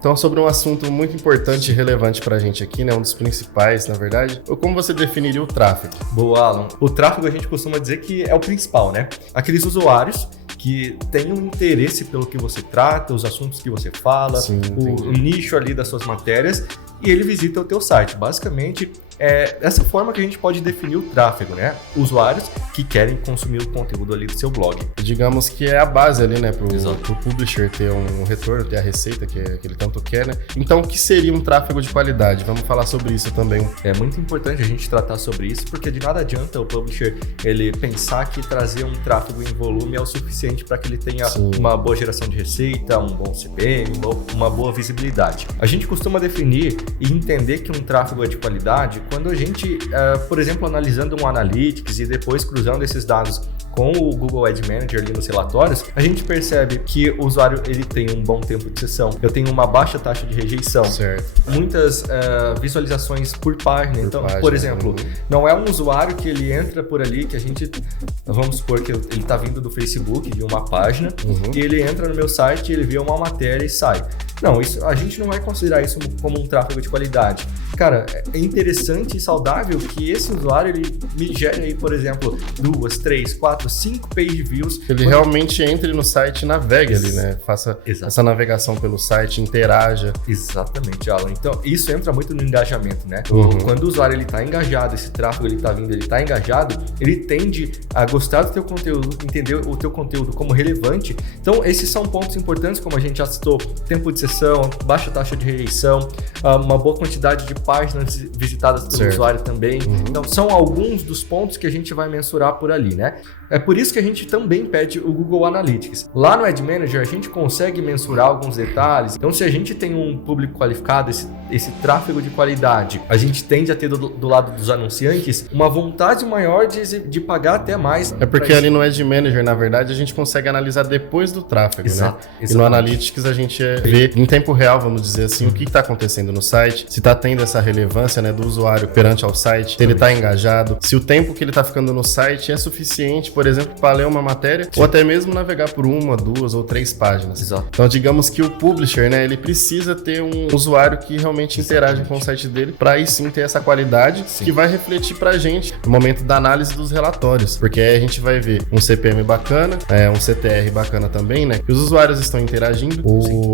Então, sobre um assunto muito importante e relevante pra gente aqui, né? Um dos principais, na verdade. Como você definiria o tráfego? Boa, Alan. O tráfego a gente costuma dizer que é o principal, né? Aqueles usuários que têm um interesse pelo que você trata, os assuntos que você fala, Sim, o nicho ali das suas matérias, e ele visita o teu site. Basicamente, é dessa forma que a gente pode definir o tráfego, né? Usuários que querem consumir o conteúdo ali do seu blog. Digamos que é a base ali, né? Pro Exato. publisher ter um retorno, ter a receita que ele tanto quer, né? Então, o que seria um tráfego de qualidade? Vamos falar sobre isso também. É muito importante a gente tratar sobre isso, porque de nada adianta o publisher ele pensar que trazer um tráfego em volume é o suficiente para que ele tenha uma boa geração de receita, um bom CPM, uma boa visibilidade. A gente costuma definir e entender que um tráfego é de qualidade quando a gente, por exemplo, analisando um Analytics e depois cruzando esses dados com o Google Ad Manager ali nos relatórios, a gente percebe que o usuário ele tem um bom tempo de sessão, eu tenho uma baixa taxa de rejeição, certo. Muitas visualizações por página. Então, por exemplo, não é um usuário que ele entra por ali, que a gente, vamos supor que ele está vindo do Facebook, de uma página, e ele entra no meu site, ele vê uma matéria e sai. Não, isso, a gente não vai considerar isso como um tráfego de qualidade. Cara, é interessante e saudável que esse usuário ele me gere aí, por exemplo, 2, 3, 4, 5 page views. Ele realmente entre no site e navegue ali, né? Faça essa navegação pelo site, interaja. Exatamente, Alan. Então, isso entra muito no engajamento, né? Quando o usuário ele tá engajado, esse tráfego ele tá vindo, ele tá engajado, ele tende a gostar do teu conteúdo, entender o teu conteúdo como relevante. Então, esses são pontos importantes, como a gente já citou, tempo de sessão, baixa taxa de rejeição, uma boa quantidade de páginas visitadas pelo usuário também. Então, são alguns dos pontos que a gente vai mensurar por ali, né? É por isso que a gente também pede o Google Analytics. Lá no Ad Manager, a gente consegue mensurar alguns detalhes. Então, se a gente tem um público qualificado, esse tráfego de qualidade, a gente tende a ter do lado dos anunciantes uma vontade maior de pagar até mais. É porque ali no Ad Manager, na verdade, a gente consegue analisar depois do tráfego, né? E no Analytics a gente vê em tempo real, vamos dizer assim, o que está acontecendo no site, se está tendo essa relevância, né, do usuário perante ao site, se ele está engajado, se o tempo que ele está ficando no site é suficiente, por exemplo, para ler uma matéria, ou até mesmo navegar por 1, 2 ou 3 páginas. Então, digamos que o publisher, né, ele precisa ter um usuário que realmente interage com o site dele, para aí sim ter essa qualidade que vai refletir para a gente no momento da análise dos relatórios, porque aí a gente vai ver um CPM bacana, um CTR bacana também, né, que os usuários estão interagindo,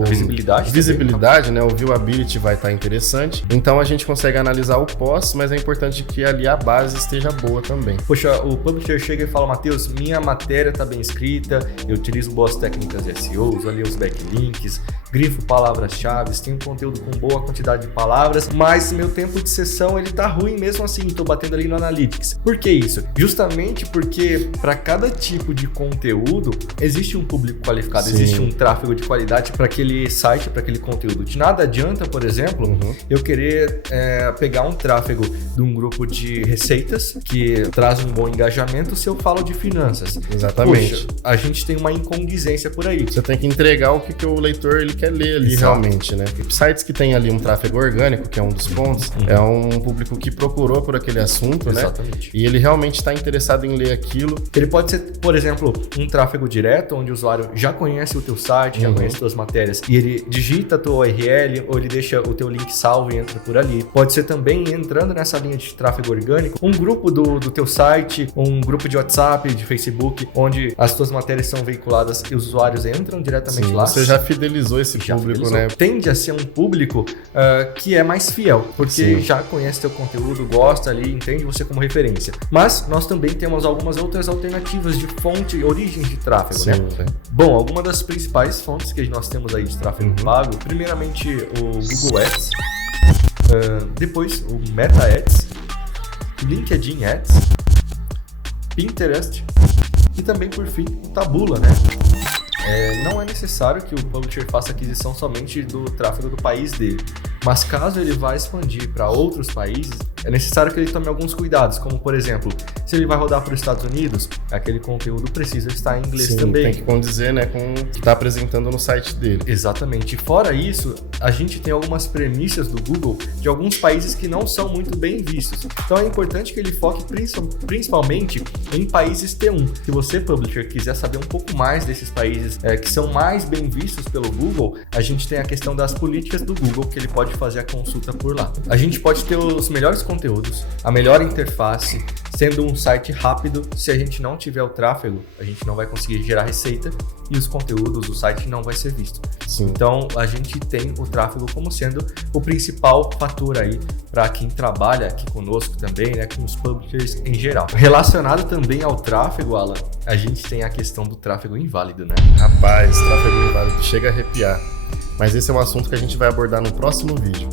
a visibilidade, né, o viewability vai estar interessante, então a gente consegue analisar o pós, mas é importante que ali a base esteja boa também. Poxa, o publisher chega e fala, Matheus, minha matéria está bem escrita, eu utilizo boas técnicas de SEO, uso ali os backlinks, grifo palavras-chave, tenho conteúdo com boa quantidade de palavras, mas meu tempo de sessão ele tá ruim mesmo assim, estou batendo ali no Analytics. Por que isso? Justamente porque para cada tipo de conteúdo existe um público qualificado, existe um tráfego de qualidade para aquele site, para aquele conteúdo. De nada adianta, por exemplo, eu querer pegar um tráfego de um grupo de receitas que traz um bom engajamento se eu falo de finanças. Exatamente. Poxa, a gente tem uma incongruência por aí. Você tem que entregar o que o leitor ele quer ler ali realmente, né? Sites que tem ali um tráfego orgânico, que é um dos pontos, é um público que procurou por aquele assunto, né? E ele realmente está interessado em ler aquilo. Ele pode ser, por exemplo, um tráfego direto, onde o usuário já conhece o teu site, já conhece as tuas matérias, e ele digita a tua URL, ou ele deixa o teu link salvo e entra por ali. Pode ser também, entrando nessa linha de tráfego orgânico, um grupo do teu site, um grupo de WhatsApp, de Facebook, onde as tuas matérias são veiculadas e os usuários entram diretamente lá. Você já fidelizou esse público, né? Tende a ser um público que é mais fiel, porque já conhece teu conteúdo, gosta ali, entende você como referência. Mas nós também temos algumas outras alternativas de fonte, origens de tráfego, né? Bom, algumas das principais fontes que nós temos aí de tráfego pago, primeiramente o Google Ads, depois o Meta Ads, LinkedIn Ads, Pinterest e também, por fim, o Taboola, né? Não é necessário que o publisher faça aquisição somente do tráfego do país dele. Mas caso ele vá expandir para outros países, é necessário que ele tome alguns cuidados, como por exemplo, se ele vai rodar para os Estados Unidos, aquele conteúdo precisa estar em inglês também. Tem que condizer, né, com o que está apresentando no site dele. Exatamente. Fora isso, a gente tem algumas premissas do Google de alguns países que não são muito bem vistos. Então é importante que ele foque principalmente em países T1. Se você, publisher, quiser saber um pouco mais desses países que são mais bem vistos pelo Google, a gente tem a questão das políticas do Google, que ele pode fazer a consulta por lá. A gente pode ter os melhores conteúdos, a melhor interface, sendo um site rápido. Se a gente não tiver o tráfego, a gente não vai conseguir gerar receita e os conteúdos, o site não vai ser visto. Sim. Então, a gente tem o tráfego como sendo o principal fator aí para quem trabalha aqui conosco também, né, com os publishers em geral. Relacionado também ao tráfego, Alan, a gente tem a questão do tráfego inválido, né? Rapaz, tráfego inválido chega a arrepiar. Mas esse é um assunto que a gente vai abordar no próximo vídeo.